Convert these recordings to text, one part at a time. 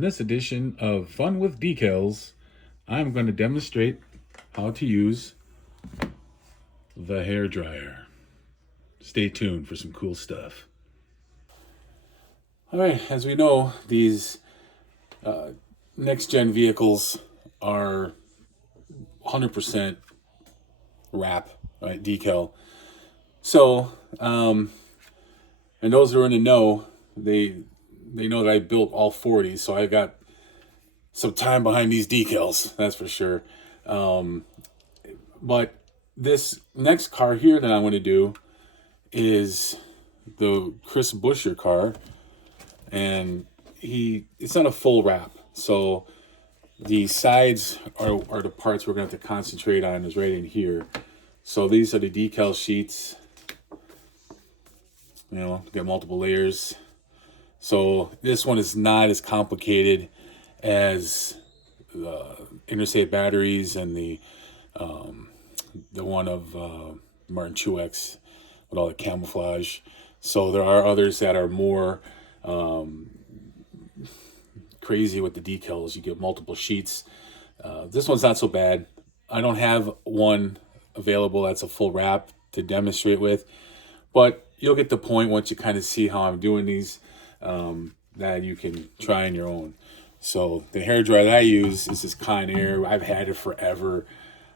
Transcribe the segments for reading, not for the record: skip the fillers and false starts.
On this edition of Fun with Decals, I'm going to demonstrate how to use the hair dryer. Stay tuned for some cool stuff. All right, as we know, these next-gen vehicles are 100% wrap, right, decal. So, and those who are in the know, they know that I built all 40, so I got some time behind these decals, that's for sure. But this next car here that I'm going to do is the Chris Buescher car, and it's not a full wrap, so the sides are the parts we're going to have to concentrate on, is right in here. So these are the decal sheets, get multiple layers. So this one is not as complicated as the interstate batteries and the one of Martin Truex with all the camouflage. So there are others that are more crazy with the decals. You get multiple sheets. This one's not so bad. I don't have one available that's a full wrap to demonstrate with, but you'll get the point once you kind of see how I'm doing these, that you can try on your own. So the hair dryer that I use is this Conair. I've had it forever.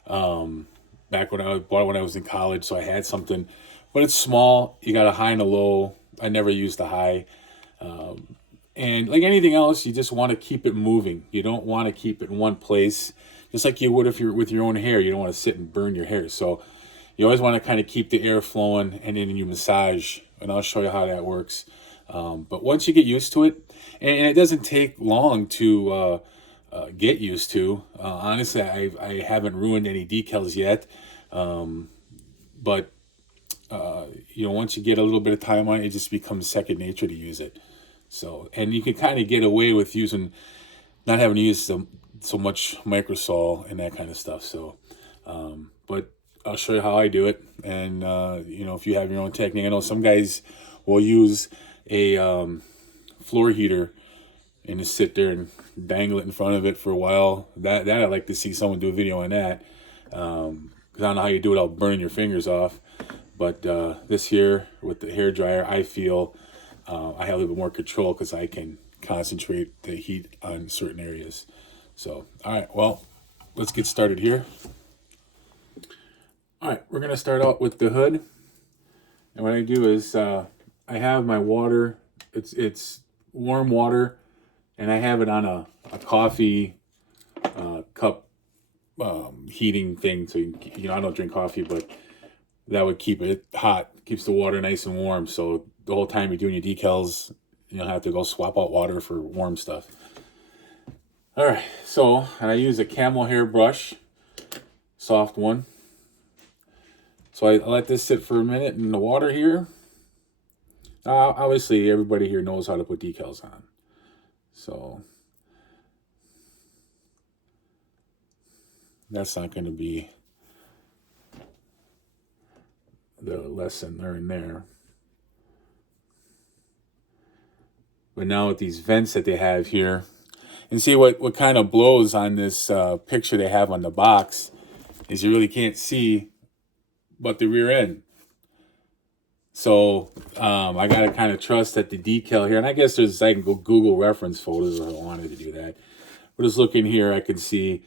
Back when I bought it when I was in college, so I had something, but it's small. You got a high and a low. I never used the high. And like anything else, you just want to keep it moving. You don't want to keep it in one place, just like you would if you're with your own hair. You don't want to sit and burn your hair. So you always want to kind of keep the air flowing, and then you massage, and I'll show you how that works. But once you get used to it, and it doesn't take long to get used to. Honestly, I haven't ruined any decals yet, but once you get a little bit of time on it, it just becomes second nature to use it. So, and you can kind of get away with not having to use so much microsol and that kind of stuff. So, but I'll show you how I do it. And, if you have your own technique, I know some guys will use a floor heater and just sit there and dangle it in front of it for a while. That I'd like to see someone do a video on that. Because I don't know how you do it without burning your fingers off. But this here with the hair dryer, I feel I have a little bit more control because I can concentrate the heat on certain areas. So, all right, well, let's get started here. All right, we're going to start out with the hood. And what I do is I have my water. It's warm water, and I have it on a coffee cup heating thing. So, I don't drink coffee, but that would keep it hot, keeps the water nice and warm. So the whole time you're doing your decals, you don't have to go swap out water for warm stuff. All right, so and I use a camel hair brush, soft one. So I let this sit for a minute in the water here. Obviously, everybody here knows how to put decals on. So that's not going to be the lesson learned there. But now with these vents that they have here, and see what kind of blows on this picture they have on the box is you really can't see but the rear end. So I got to kind of trust that the decal here, and I guess I can go Google reference photos if I wanted to do that. But just looking here, I can see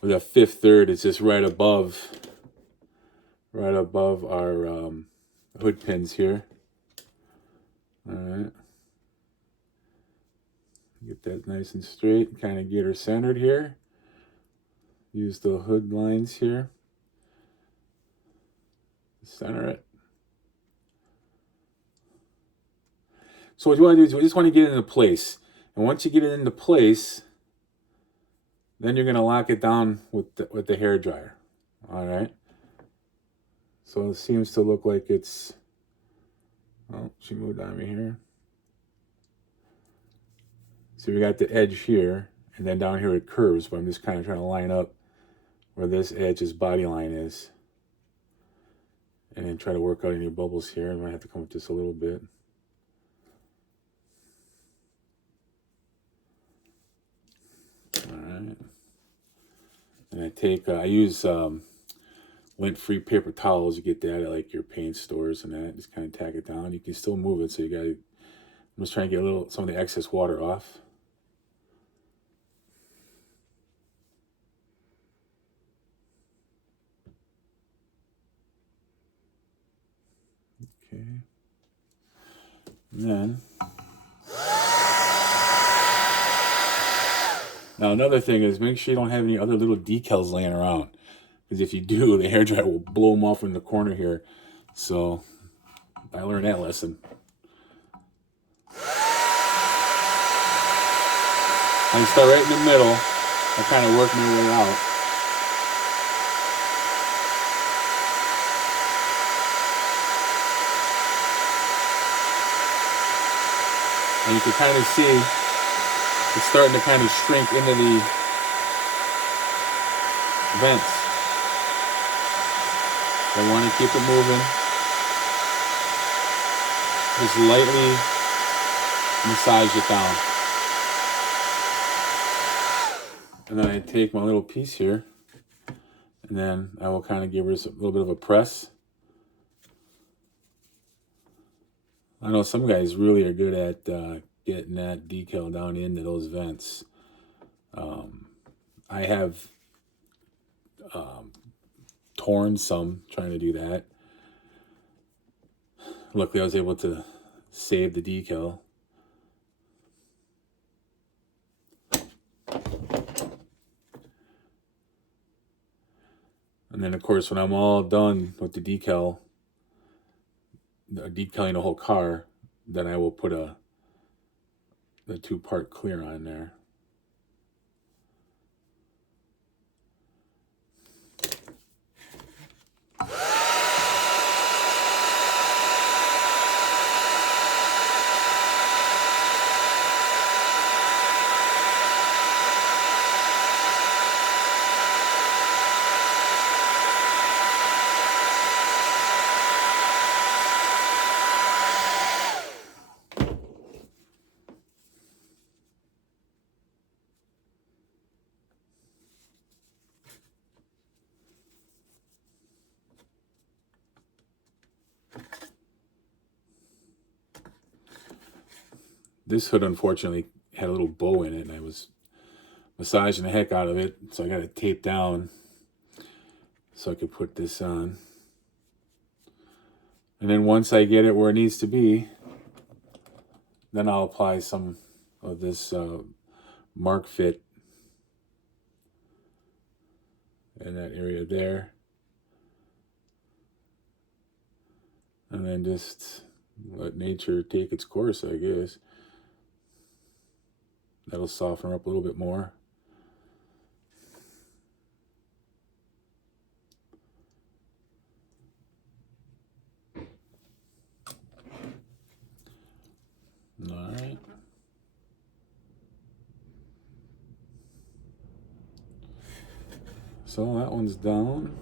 with a fifth third, it's just right above our hood pins here. All right. Get that nice and straight, kind of get her centered here. Use the hood lines here. Center it. So what you want to do is you just want to get it into place. And once you get it into place, then you're going to lock it down with the hair dryer. All right. So it seems to look like it's, oh, she moved on me here. So we got the edge here, and then down here it curves, but I'm just kind of trying to line up where this edge's body line is. And then try to work out any bubbles here. I might have to come up just a little bit. And I use lint-free paper towels. You get that at like your paint stores and that. Just kind of tack it down. You can still move it, so you got to. I'm just trying to get some of the excess water off. Okay. And then now another thing is make sure you don't have any other little decals laying around, because if you do, the hairdryer will blow them off in the corner here. So I learned that lesson. I start right in the middle. I kind of work my way out. And you can kind of see it's starting to kind of shrink into the vents. I want to keep it moving. Just lightly massage it down. And then I take my little piece here, and then I will kind of give her a little bit of a press. I know some guys really are good at getting that decal down into those vents. I have torn some trying to do that. Luckily, I was able to save the decal. And then, of course, when I'm all done with the decaling the whole car, then I will put the 2-part clear on there. This hood, unfortunately, had a little bow in it, and I was massaging the heck out of it, so I got it taped down so I could put this on. And then once I get it where it needs to be, then I'll apply some of this Mark Fit in that area there. And then just let nature take its course, I guess. That'll soften her up a little bit more. All right. So that one's down.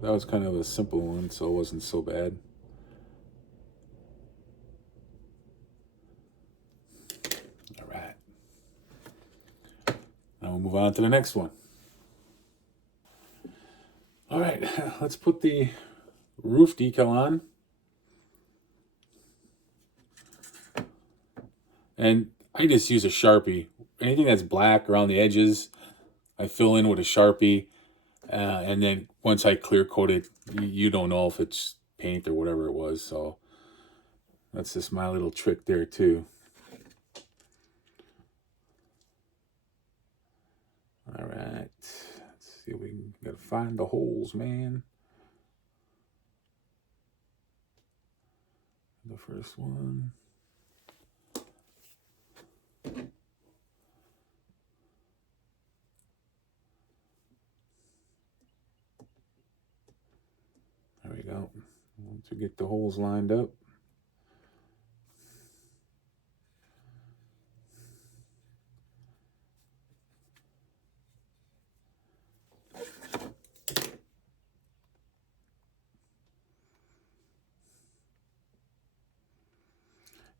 That was kind of a simple one, so it wasn't so bad. All right. Now we'll move on to the next one. All right, let's put the roof decal on. And I just use a Sharpie. Anything that's black around the edges, I fill in with a Sharpie. And then once I clear coat it, you don't know if it's paint or whatever it was. So that's just my little trick there too. All right. Let's see if we can gotta find the holes, man. The first one. There we go. Once we get the holes lined up.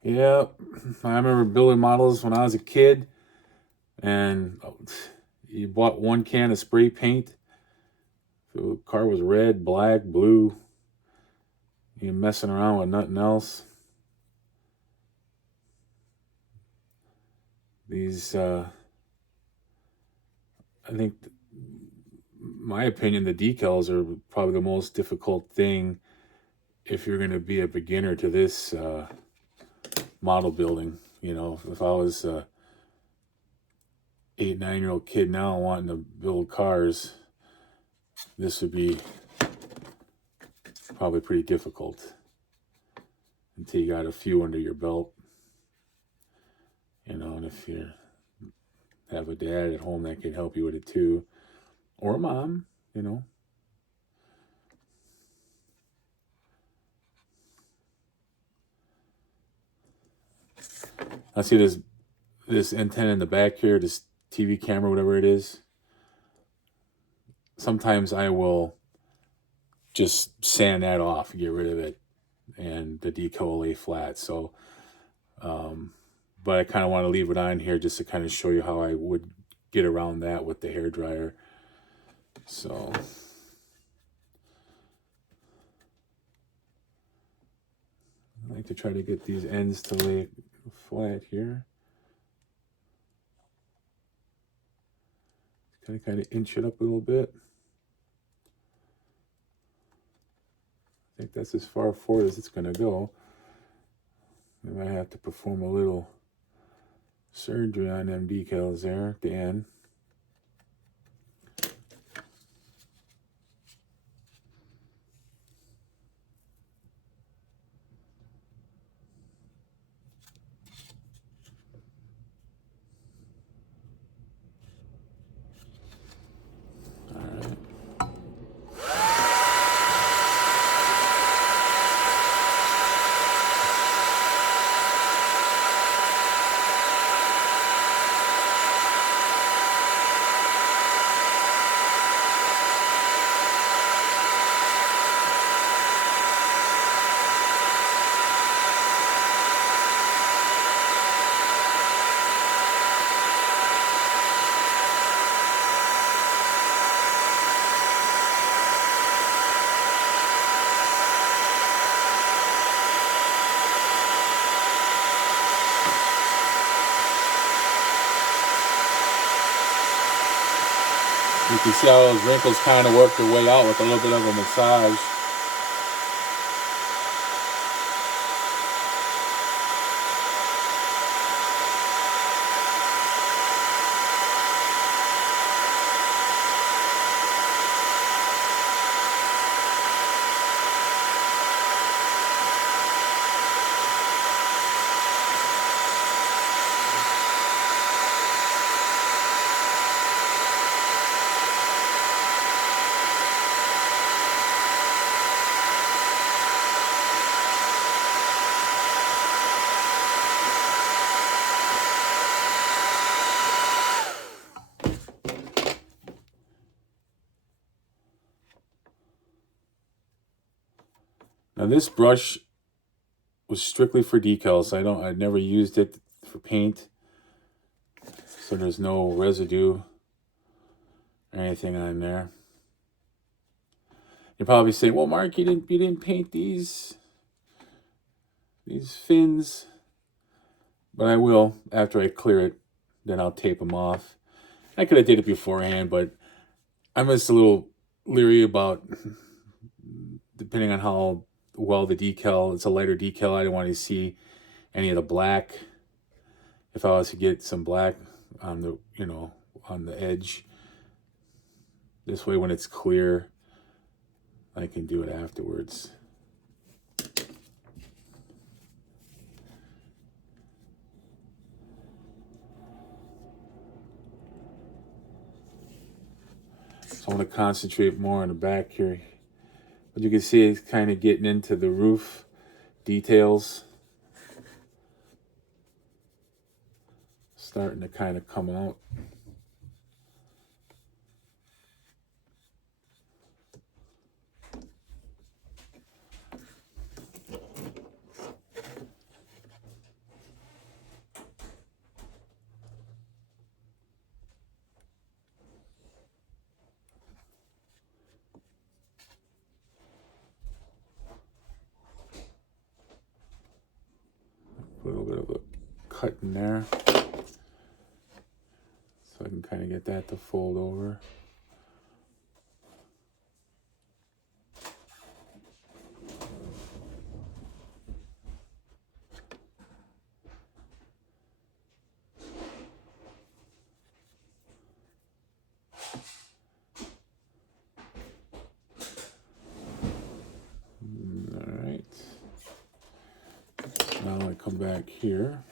Yeah, I remember building models when I was a kid, and You bought one can of spray paint. If the car was red, black, blue, you're messing around with nothing else. These, I think, my opinion, the decals are probably the most difficult thing if you're going to be a beginner to this model building. You know, if I was a 8, 9-year-old kid now wanting to build cars, this would be probably pretty difficult until you got a few under your belt. You know, and if you have a dad at home that can help you with it too, or a mom, you know. I see this antenna in the back here, this TV camera, whatever it is. Sometimes I will just sand that off, get rid of it, and the decal will lay flat. So, but I kind of want to leave it on here just to kind of show you how I would get around that with the hairdryer. So, I like to try to get these ends to lay flat here. Kind of inch it up a little bit. I think that's as far forward as it's going to go. I might have to perform a little surgery on them decals there at the end. You can see how those wrinkles kind of work their way out with a little bit of a massage. Now this brush was strictly for decals. I never used it for paint, so there's no residue or anything on there. You're probably saying, "Well, Mark, you didn't paint these fins," but I will after I clear it. Then I'll tape them off. I could have did it beforehand, but I'm just a little leery about, depending on how well the decal, it's a lighter decal, I don't want to see any of the black. If I was to get some black on the, on the edge, this way when it's clear, I can do it afterwards. So I want to concentrate more on the back here. But you can see it's kind of getting into the roof details. Starting to kind of come out. cut in there. So I can kind of get that to fold over. All right. Now I come back here.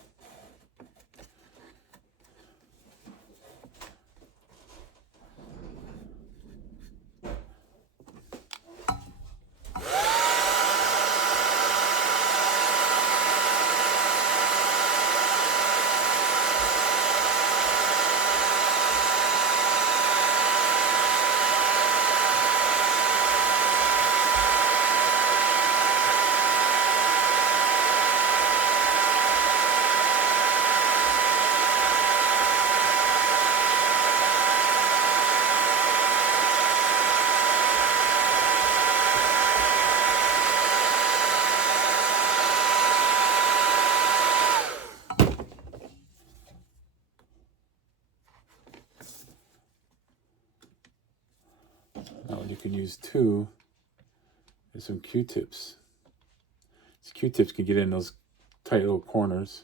Now what you can use too is some Q-tips. These Q-tips can get in those tight little corners.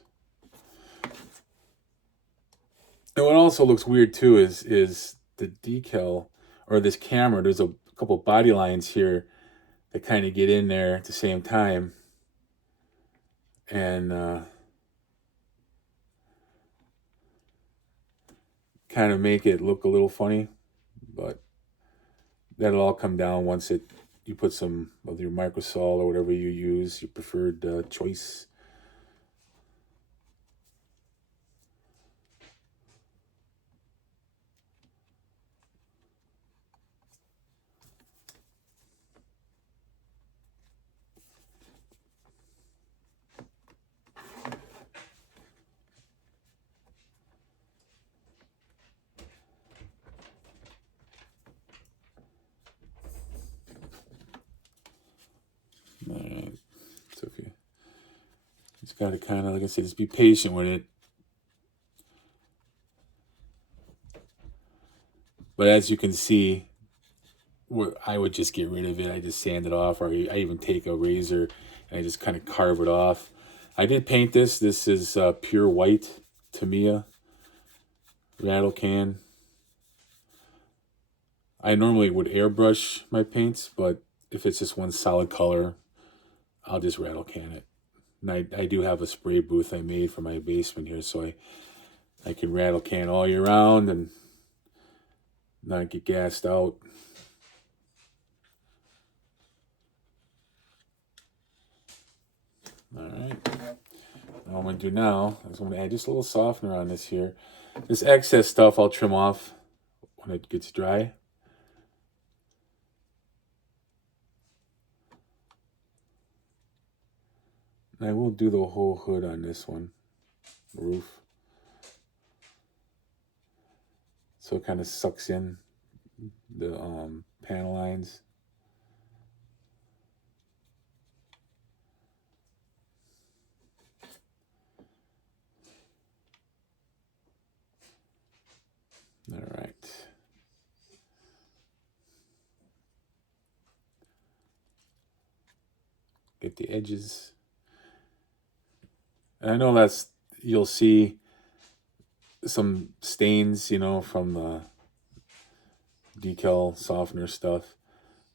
And what also looks weird too is the decal, or this camera. There's a couple body lines here that kind of get in there at the same time, and kind of make it look a little funny. But that'll all come down once you put some of your microsol or whatever you use, your preferred choice. Alright, so if you just got to kind of, like I said, just be patient with it. But as you can see, I would just get rid of it. I just sand it off, or I even take a razor and I just kind of carve it off. I did paint this. This is pure white Tamiya rattle can. I normally would airbrush my paints, but if it's just one solid color, I'll just rattle can it. And I do have a spray booth I made for my basement here, so I can rattle can all year round and not get gassed out. Alright. What I'm going to do now is I'm going to add just a little softener on this here. This excess stuff I'll trim off when it gets dry. And I will do the whole hood on this one, roof. So it kind of sucks in the panel lines. All right. Get the edges. And I know you'll see some stains, from the decal softener stuff.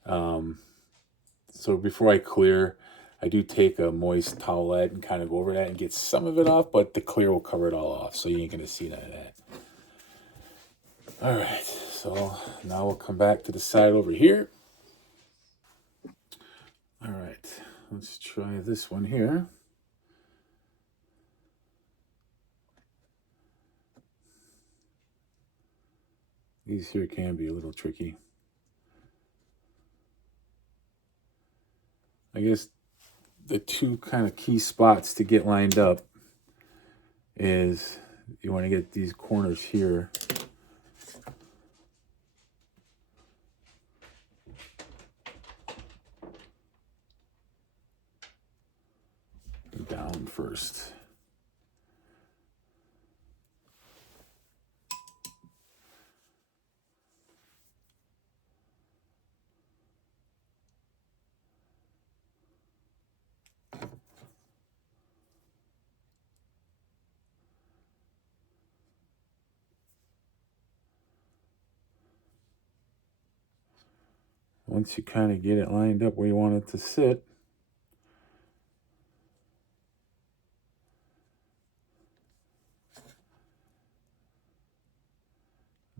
So before I clear, I do take a moist towelette and kind of go over that and get some of it off, but the clear will cover it all off, so you ain't going to see none of that. All right, so now we'll come back to the side over here. All right, let's try this one here. These here can be a little tricky. I guess the two kind of key spots to get lined up is you want to get these corners here. Down first. once you kind of get it lined up where you want it to sit,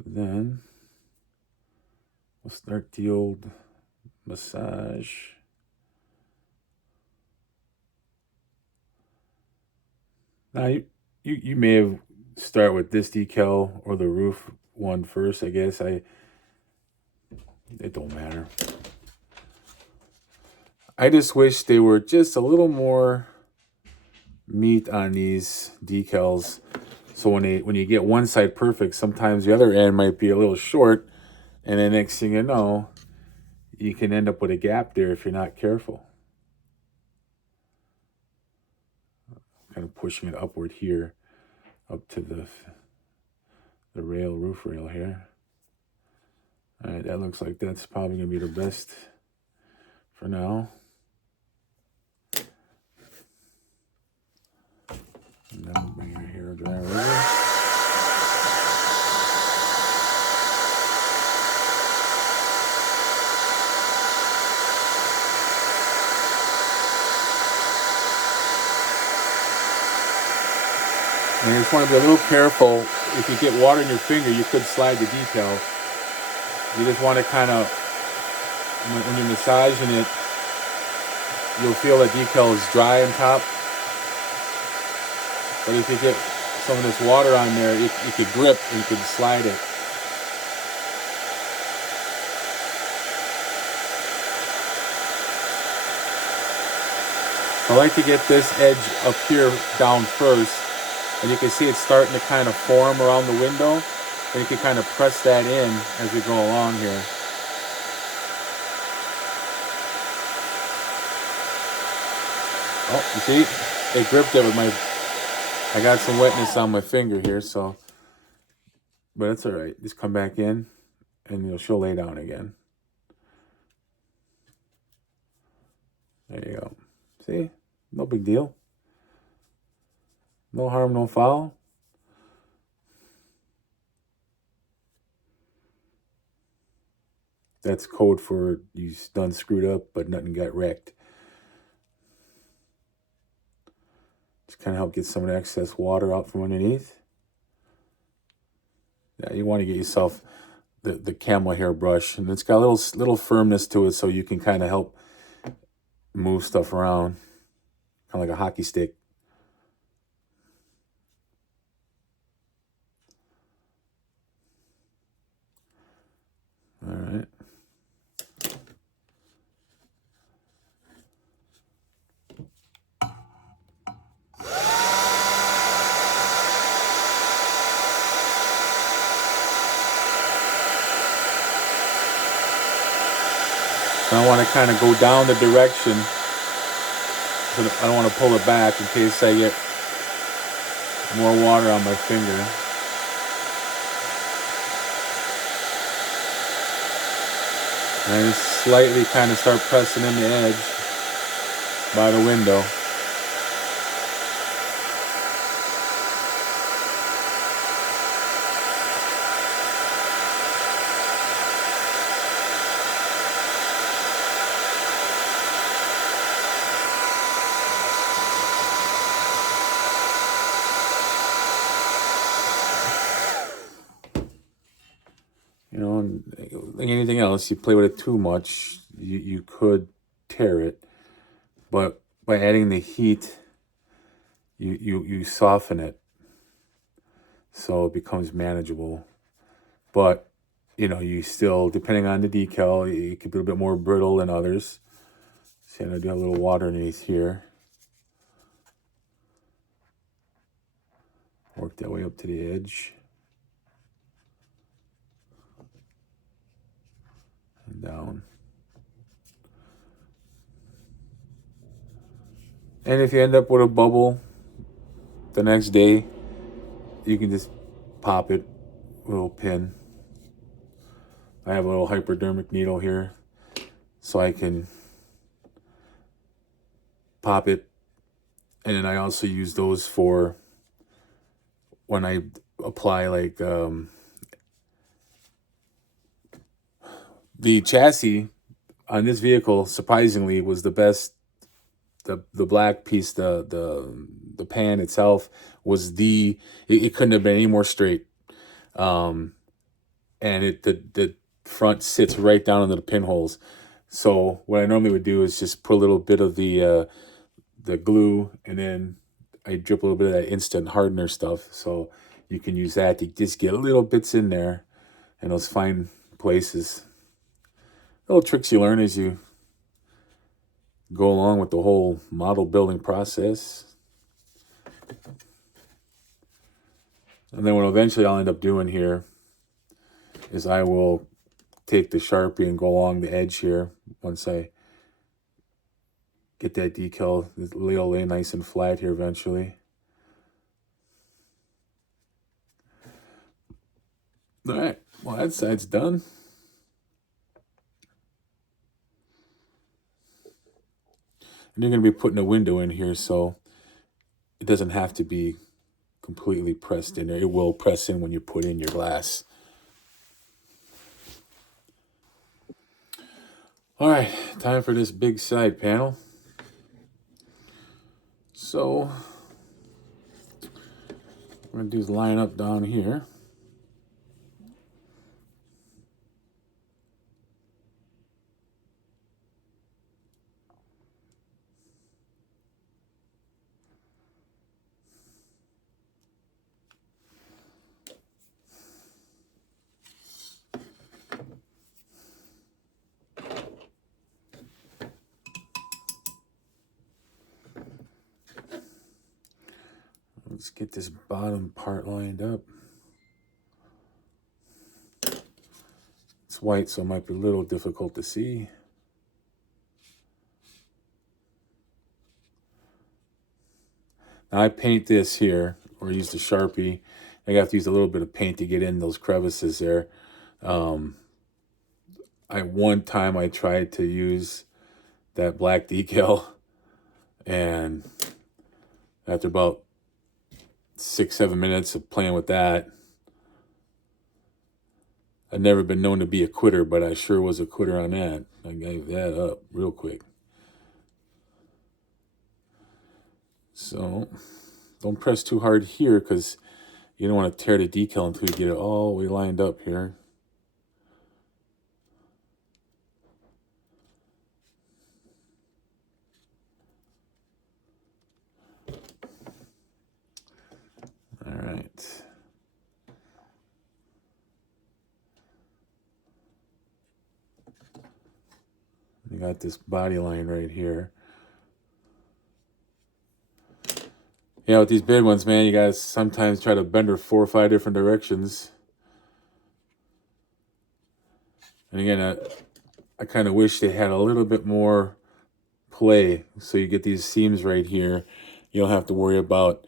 then we'll start the old massage. Now you may have start with this decal or the roof one first. I guess it don't matter. I just wish they were just a little more meat on these decals. So when you get one side perfect, sometimes the other end might be a little short, and the next thing you know, you can end up with a gap there if you're not careful. Kind of pushing it upward here, up to the roof rail here. All right, that looks like that's probably gonna be the best for now. And then we'll bring your hair dryer over. And you just want to be a little careful. If you get water in your finger, you could slide the decal. You just want to kind of, when you're massaging it, you'll feel the decal is dry on top. But if you get some of this water on there, you could grip and you could slide it. I like to get this edge up here down first. And you can see it's starting to kind of form around the window. And you can kind of press that in as we go along here. Oh, you see? It gripped it with I got some wetness on my finger here, so. But it's all right. Just come back in, and she'll lay down again. There you go. See? No big deal. No harm, no foul. That's code for you done screwed up, but nothing got wrecked. Just kind of help get some of the excess water out from underneath. Yeah, you want to get yourself the camel hair brush, and it's got a little firmness to it, so you can kind of help move stuff around, kind of like a hockey stick. All right. I want to kind of go down the direction. So I don't want to pull it back in case I get more water on my finger. And I just slightly kind of start pressing in the edge by the window. You know, like anything else, you play with it too much, you could tear it. But by adding the heat, you soften it, so it becomes manageable. But you still, depending on the decal, it could be a little bit more brittle than others. See, I do have a little water underneath here. Work that way up to the edge. And down. And if you end up with a bubble the next day, you can just pop it, little pin. I have a little hypodermic needle here, so I can pop it. And then I also use those for when I apply the chassis. on this vehicle, surprisingly, was the best. The black piece, the pan itself was it couldn't have been any more straight. Um, and the front sits right down into the pinholes. So what I normally would do is just put a little bit of the glue, and then I drip a little bit of that instant hardener stuff. So you can use that to just get little bits in there and those fine places. Little tricks you learn as you go along with the whole model building process. And then what eventually I'll end up doing here is I will take the Sharpie and go along the edge here once I get that decal. It'll lay nice and flat here eventually. All right, well, that side's done. And you're going to be putting a window in here, so it doesn't have to be completely pressed in there. It will press in when you put in your glass. All right, time for this big side panel. So what we're going to do is line up down here. Let's get this bottom part lined up. It's white, so it might be a little difficult to see. Now I paint this here, or use the Sharpie. I have to use a little bit of paint to get in those crevices there. One time I tried to use that black decal, and after about 6-7 minutes of playing with that, I've never been known to be a quitter, but I sure was a quitter on that. I gave that up real quick. So don't press too hard here, because you don't want to tear the decal until you get it all the way lined up here. All right. You got this body line right here. Yeah, with these big ones, man, you guys sometimes try to bend her 4 or 5 different directions. And again, I kind of wish they had a little bit more play, so you get these seams right here. You don't have to worry about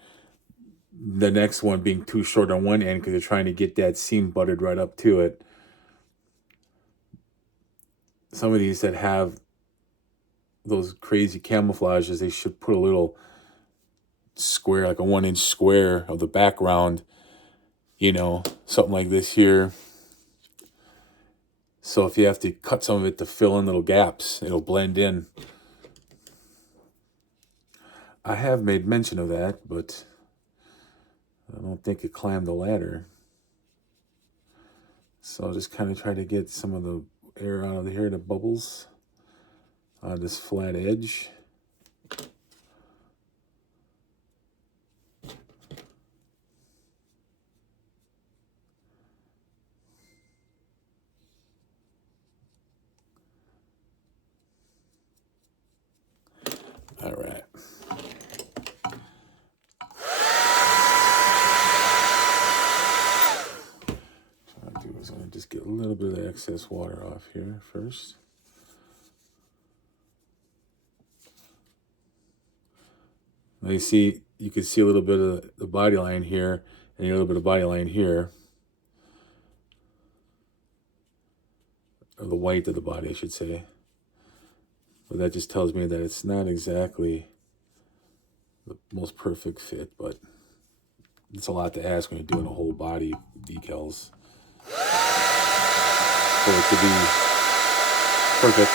the next one being too short on one end, because you're trying to get that seam buttered right up to it. Some of these that have those crazy camouflages, they should put a little square, like a 1-inch square of the background, something like this here. So if you have to cut some of it to fill in little gaps, it'll blend in. I have made mention of that, but I don't think it climbed the ladder. So I'll just kind of try to get some of the air out of here, the bubbles on this flat edge. All right. What I'll do is I'm going to just get a little bit of the excess water off here first. Now you can see a little bit of the body line here, and a little bit of body line here. Or the white of the body, I should say. But that just tells me that it's not exactly the most perfect fit, but it's a lot to ask when you're doing a whole body decals for it to be perfect.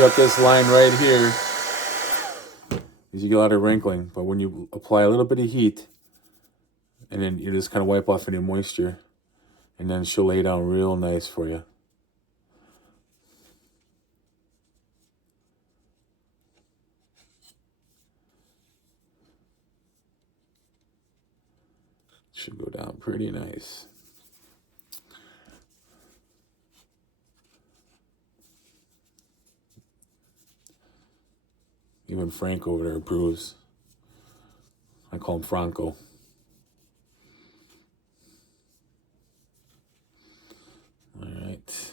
got this line right here, is you get a lot of wrinkling. But when you apply a little bit of heat, and then you just kind of wipe off any moisture, and then she'll lay down real nice for you. Should go down pretty nice. Even Frank over there approves. I call him Franco. All right.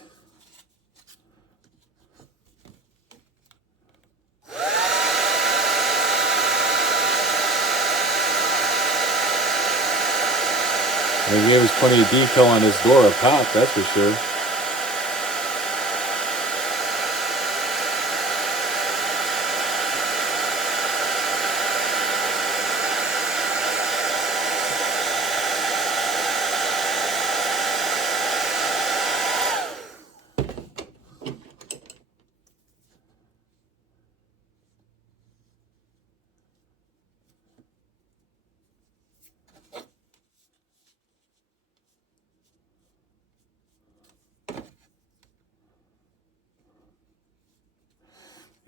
They gave us plenty of decal on this door up top, that's for sure.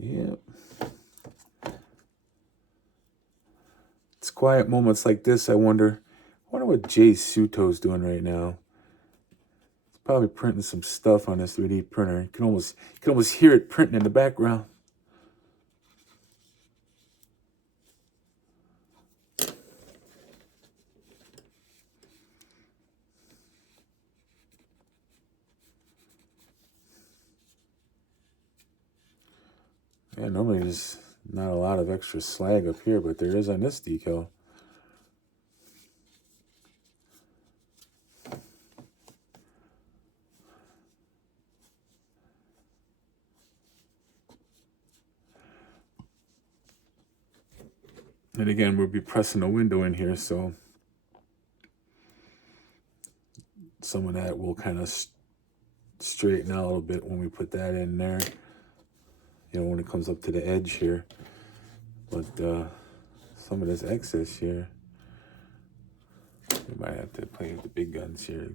Yep. It's quiet moments like this. I wonder what Jay Suto's doing right now. He's probably printing some stuff on this 3D printer. You can almost hear it printing in the background. Yeah, normally there's not a lot of extra slag up here, but there is on this decal. And again, we'll be pressing a window in here, so some of that will kind of straighten out a little bit when we put that in there. You know, when it comes up to the edge here. But some of this excess here, we might have to play with the big guns here.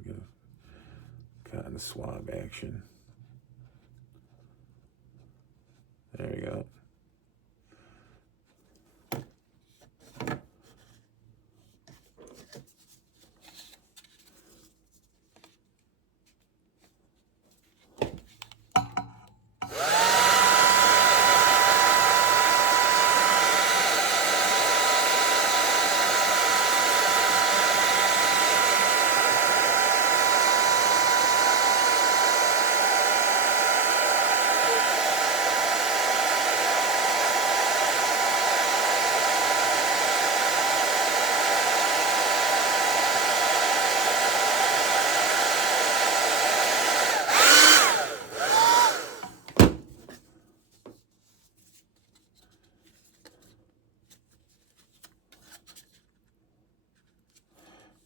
Kind of swab action. There we go.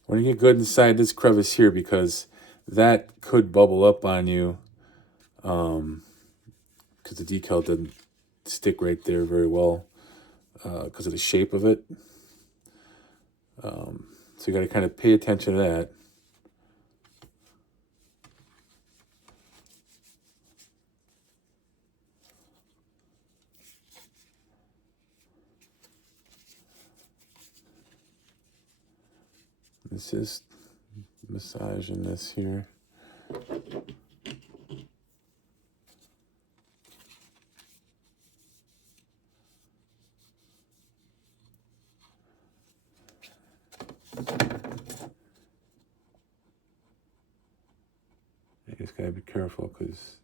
When you get good inside this crevice here, because that could bubble up on you, because the decal doesn't stick right there very well because of the shape of it. So you got to kind of pay attention to that. It's just massaging this here. You just gotta be careful because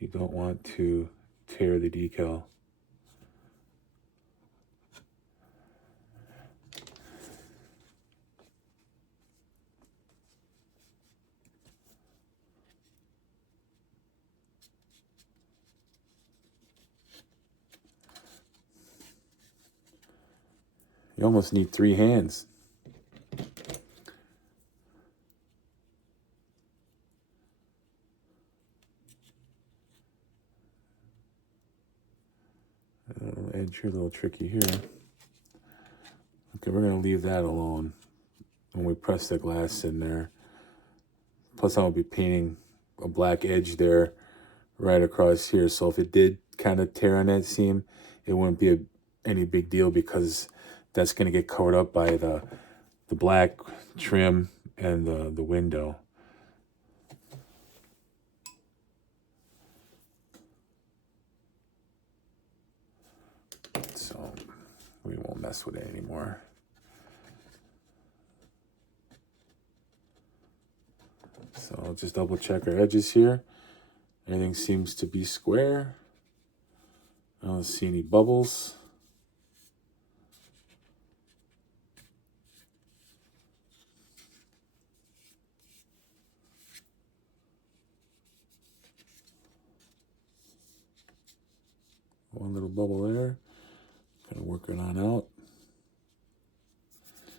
you don't want to tear the decal. You almost need 3 hands. edge here, a little tricky here. Okay, we're going to leave that alone when we press the glass in there. Plus, I'm going to be painting a black edge there right across here. So if it did kind of tear on that seam, it wouldn't be any big deal because that's going to get covered up by the black trim and the window. So we won't mess with it anymore. So I'll just double check our edges here. Everything seems to be square. I don't see any bubbles. One little bubble there. Kind of work it on out.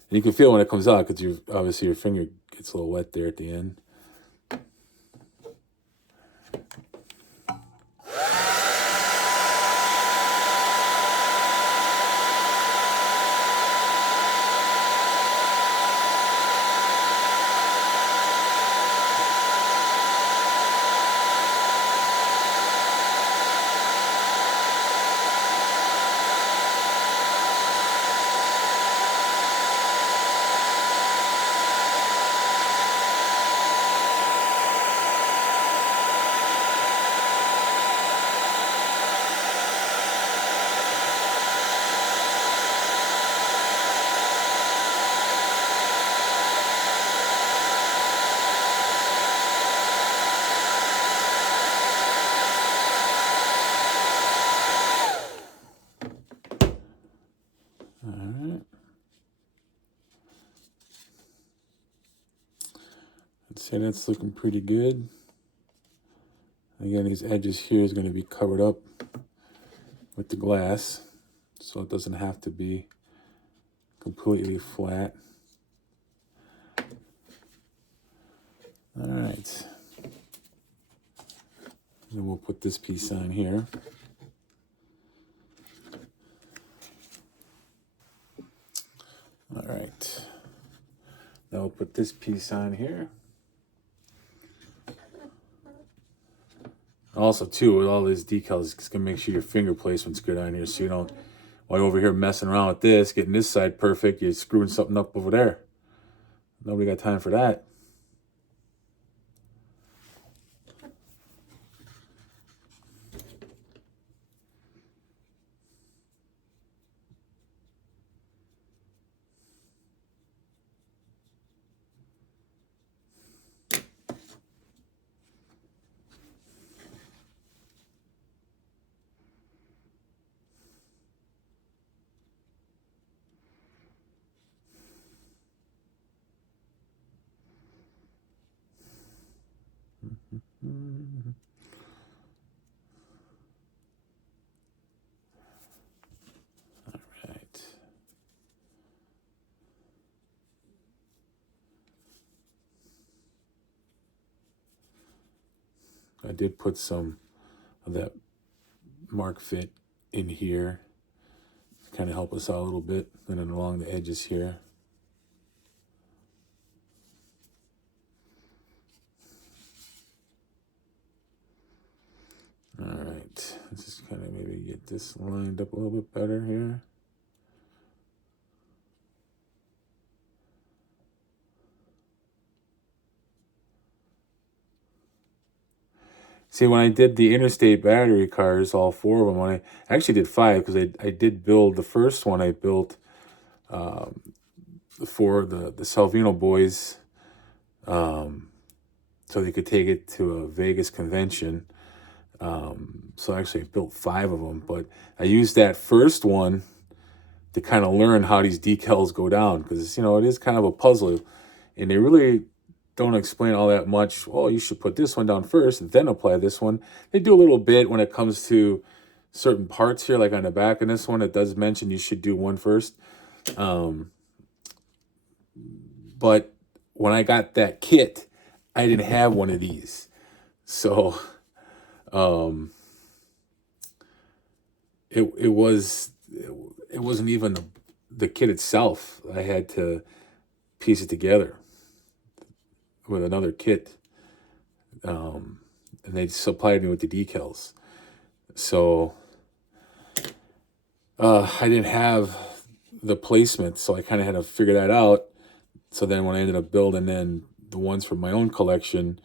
And you can feel when it comes out because obviously your finger gets a little wet there at the end. I'd say that's looking pretty good. Again, these edges here is going to be covered up with the glass, so it doesn't have to be completely flat. All right. Then we'll put this piece on here. All right. Now we'll put this piece on here. Also, too, with all these decals, it's going to make sure your finger placement's good on here so you don't, while you're over here messing around with this, getting this side perfect, you're screwing something up over there. Nobody got time for that. All right. I did put some of that mark fit in here to kind of help us out a little bit, and then along the edges here. All right, let's just kind of maybe get this lined up a little bit better here. See, when I did the interstate battery cars, all four of them, when I actually did 5 because I did build the first one. I built for the Salvino boys, so they could take it to a Vegas convention. So actually I built 5 of them, but I used that first one to kind of learn how these decals go down, because, you know, it is kind of a puzzle, and they really don't explain all that much. Oh, you should put this one down first and then apply this one. They do a little bit when it comes to certain parts here, like on the back of this one, it does mention you should do one first. But when I got that kit, I didn't have one of these. So it was it wasn't even the kit itself. I had to piece it together with another kit. And they supplied me with the decals. So I didn't have the placement, so I kind of had to figure that out. So then when I ended up building in the ones from my own collection,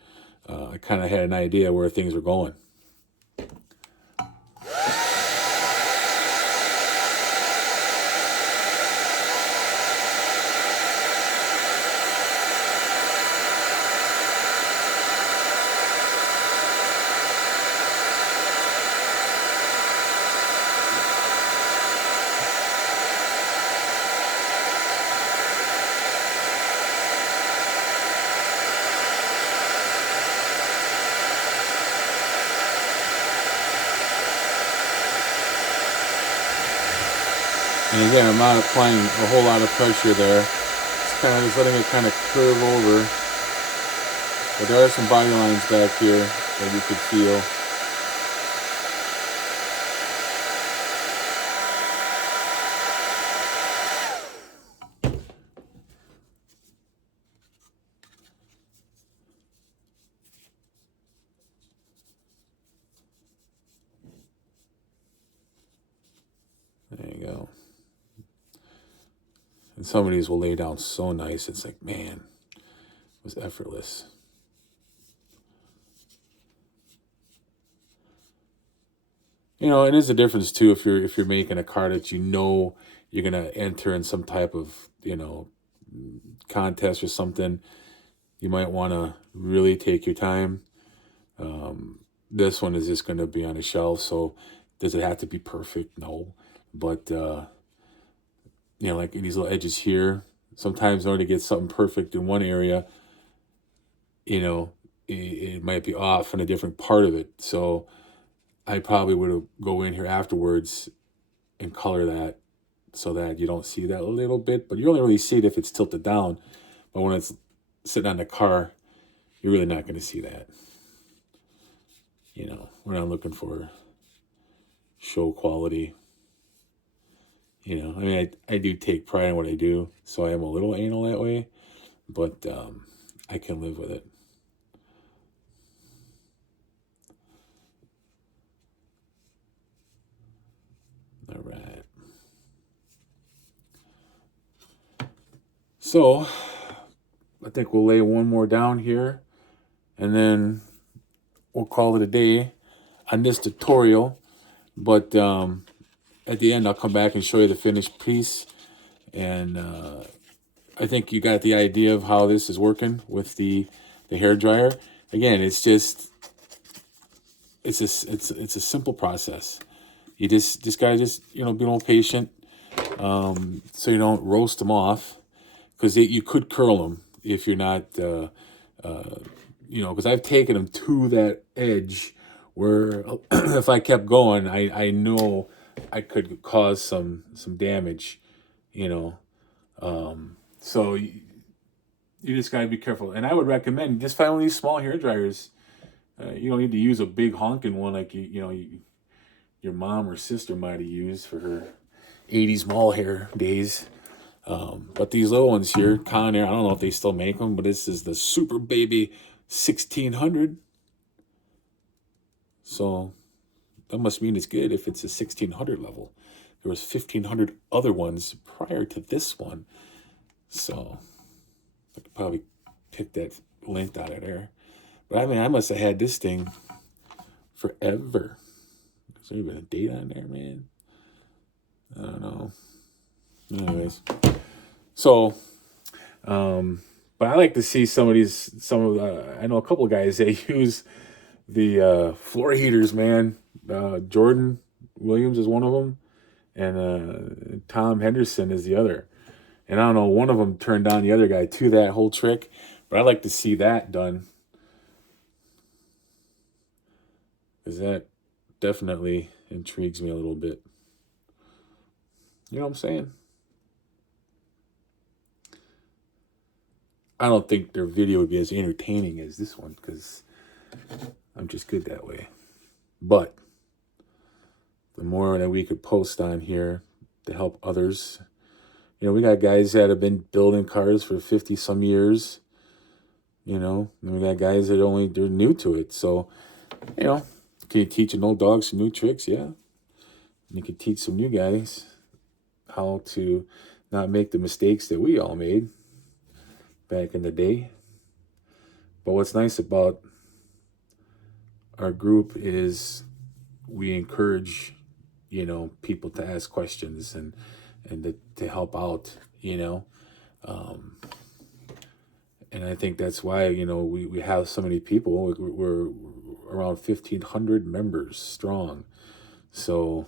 I kind of had an idea where things were going. And again, I'm not applying a whole lot of pressure there. It's kind of just letting it kind of curve over. But there are some body lines back here that you could feel. There you go. And some of these will lay down so nice. It's like, man, it was effortless. You know, it is a difference too if you're making a car that you know you're gonna enter in some type of, you know, contest or something. You might want to really take your time. This one is just going to be on a shelf, so does it have to be perfect? No. But, you know, like in these little edges here, sometimes in order to get something perfect in one area, you know, it might be off in a different part of it. So I probably would go in here afterwards and color that so that you don't see that a little bit, but you only really see it if it's tilted down. But when it's sitting on the car, you're really not going to see that. You know, we're not looking for show quality. You know, I mean, I do take pride in what I do, so I am a little anal that way, but I can live with it. All right. So I think we'll lay one more down here, and then we'll call it a day on this tutorial. But at the end, I'll come back and show you the finished piece. And I think you got the idea of how this is working with the hair dryer. Again, it's a simple process. You just gotta you know, be a little patient, so you don't roast them off, because you could curl them if you're not, you know, because I've taken them to that edge where if I kept going, I know I could cause some damage, you know. So you just gotta be careful. And I would recommend just find one of these small hair dryers. You don't need to use a big honking one like your mom or sister might have used for her 80s mall hair days. But these little ones here, Conair, I don't know if they still make them, but this is the Super Baby 1600. So that must mean it's good if it's a 1600 level. There was 1500 other ones prior to this one. So I could probably pick that length out of there. But I mean, I must have had this thing forever. Is there even a date on there, man? I don't know. Anyways. So, but I like to see I know a couple of guys that use the floor heaters, man. Jordan Williams is one of them, and Tom Henderson is the other. And I don't know, one of them turned on the other guy to that whole trick, but I like to see that done, because that definitely intrigues me a little bit. You know what I'm saying? I don't think their video would be as entertaining as this one, because I'm just good that way. But the more that we could post on here, to help others. You know, we got guys that have been building cars for 50 some years, you know, and we got guys that they're new to it. So, you know, can you teach an old dog some new tricks? Yeah. And you can teach some new guys how to not make the mistakes that we all made back in the day. But what's nice about our group is we encourage, you know, people to ask questions and to help out, you know. And I think that's why, you know, we have so many people. We're around 1,500 members strong. So,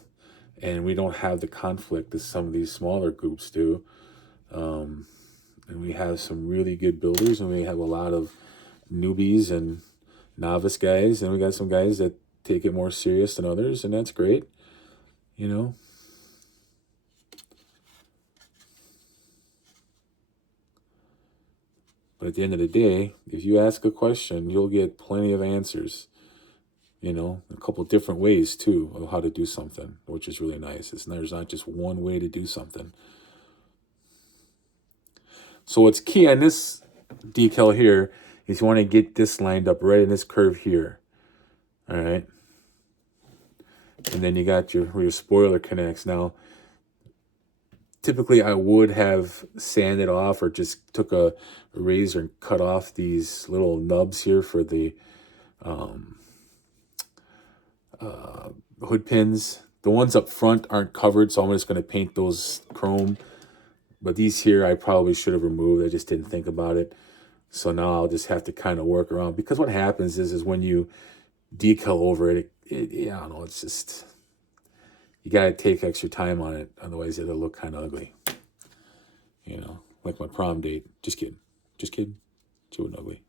and we don't have the conflict that some of these smaller groups do. And we have some really good builders, and we have a lot of newbies and novice guys, and we got some guys that take it more serious than others, and that's great, you know. But at the end of the day, if you ask a question, you'll get plenty of answers, you know, a couple different ways too of how to do something, which is really nice. There's not just one way to do something. So what's key on this decal here is you want to get this lined up right in this curve here. All right. And then you got where your spoiler connects. Now, typically I would have sanded off or just took a razor and cut off these little nubs here for the hood pins. The ones up front aren't covered, so I'm just going to paint those chrome. But these here I probably should have removed. I just didn't think about it. So now I'll just have to kind of work around. Because what happens is when you decal over it, I don't know, it's just, you got to take extra time on it. Otherwise it'll look kind of ugly. You know, like my prom date. Just kidding. Just kidding. She wasn't ugly.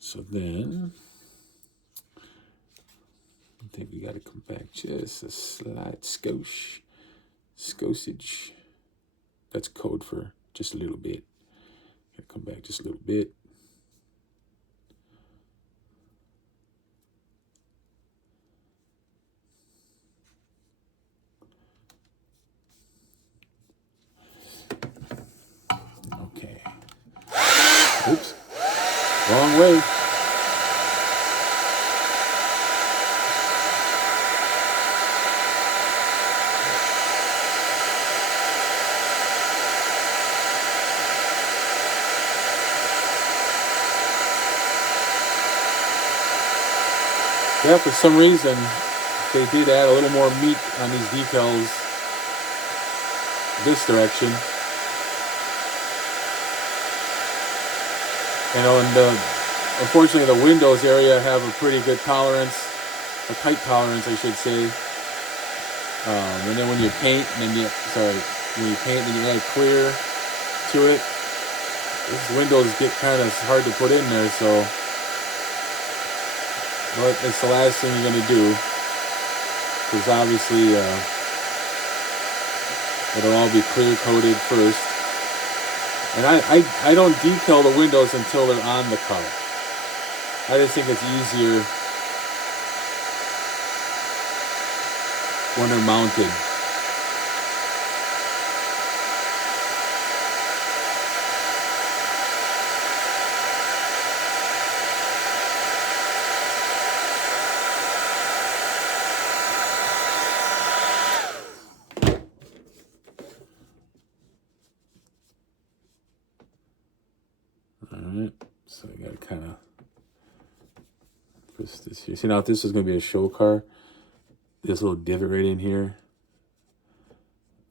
So then, I think we got to come back just a slight scosage. That's code for just a little bit. Come back just a little bit. Okay. Oops. Wrong way. Yeah, for some reason, they did add a little more meat on these decals this direction. You know, and unfortunately the windows area have a pretty good tolerance, a tight tolerance, I should say. And then when you paint, then you add clear to it. These windows get kind of hard to put in there, so. But it's the last thing you're going to do, because obviously it'll all be clear coated first. And I don't decal the windows until they're on the car. I just think it's easier when they're mounted. Alright, so you gotta kind of twist this here. See, now if this is going to be a show car, this little divot right in here,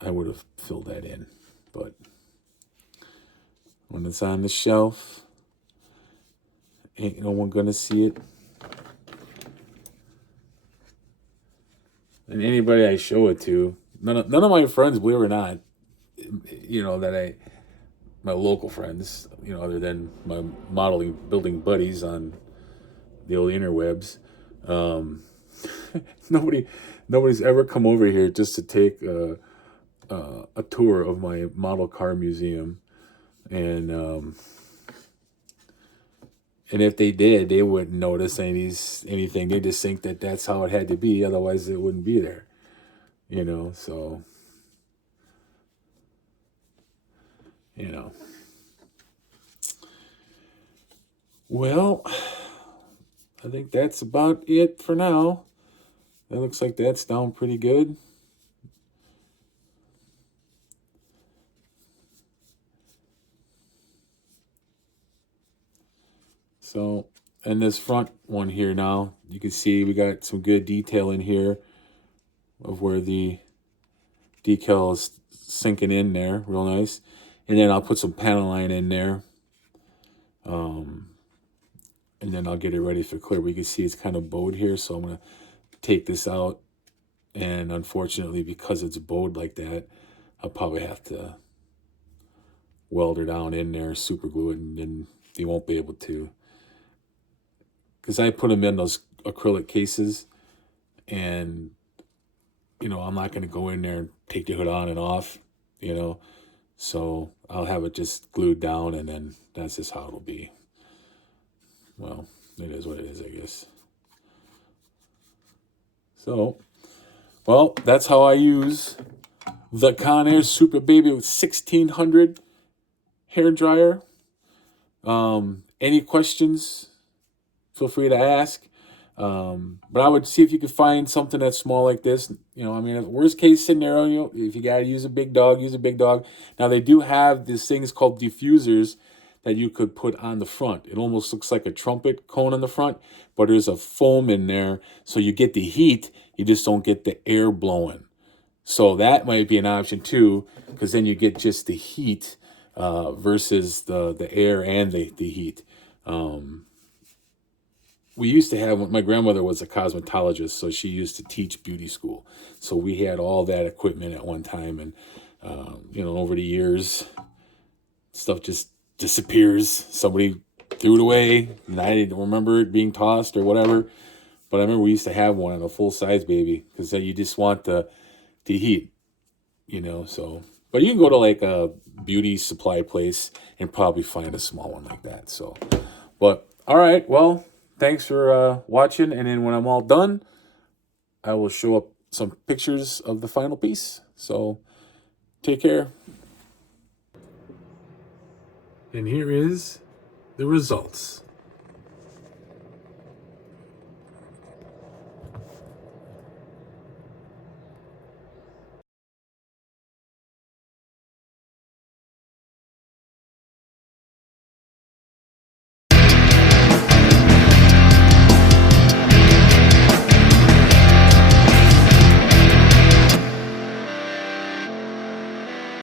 I would have filled that in. But when it's on the shelf, ain't no one gonna see it. And anybody I show it to, none of my friends, believe it or not, you know, my local friends, you know, other than my modeling, building buddies on the old interwebs, nobody's ever come over here just to take a tour of my model car museum, and And if they did, they wouldn't notice anything. They just think that that's how it had to be. Otherwise, it wouldn't be there. You know, so, you know. Well, I think that's about it for now. That looks like that's down pretty good. So, and this front one here now, you can see we got some good detail in here of where the decal is sinking in there, real nice. And then I'll put some panel line in there. And then I'll get it ready for clear. But you can see it's kind of bowed here, so I'm going to take this out. And unfortunately, because it's bowed like that, I'll probably have to weld her down in there, super glue it, and then you won't be able to. Because I put them in those acrylic cases, and, you know, I'm not going to go in there and take the hood on and off, you know. So I'll have it just glued down, and then that's just how it'll be. Well, it is what it is, I guess. So, well, that's how I use the Conair Super Baby with 1600 hair dryer. Any questions? Feel free to ask. But I would see if you could find something that's small like this. You know, I mean, worst case scenario, if you gotta use a big dog, use a big dog. Now they do have these things called diffusers that you could put on the front. It almost looks like a trumpet cone on the front, but there's a foam in there, so you get the heat. You just don't get the air blowing. So that might be an option too, because then you get just the heat versus the air and the heat. We used to have, my grandmother was a cosmetologist, so she used to teach beauty school. So we had all that equipment at one time, and you know, over the years, stuff just disappears. Somebody threw it away, and I didn't remember it being tossed or whatever. But I remember we used to have one on a full size baby, because you just want the heat, you know. So, but you can go to like a beauty supply place and probably find a small one like that. So, but all right, well, thanks for watching. And then when I'm all done, I will show up some pictures of the final piece. So take care. And here is the results.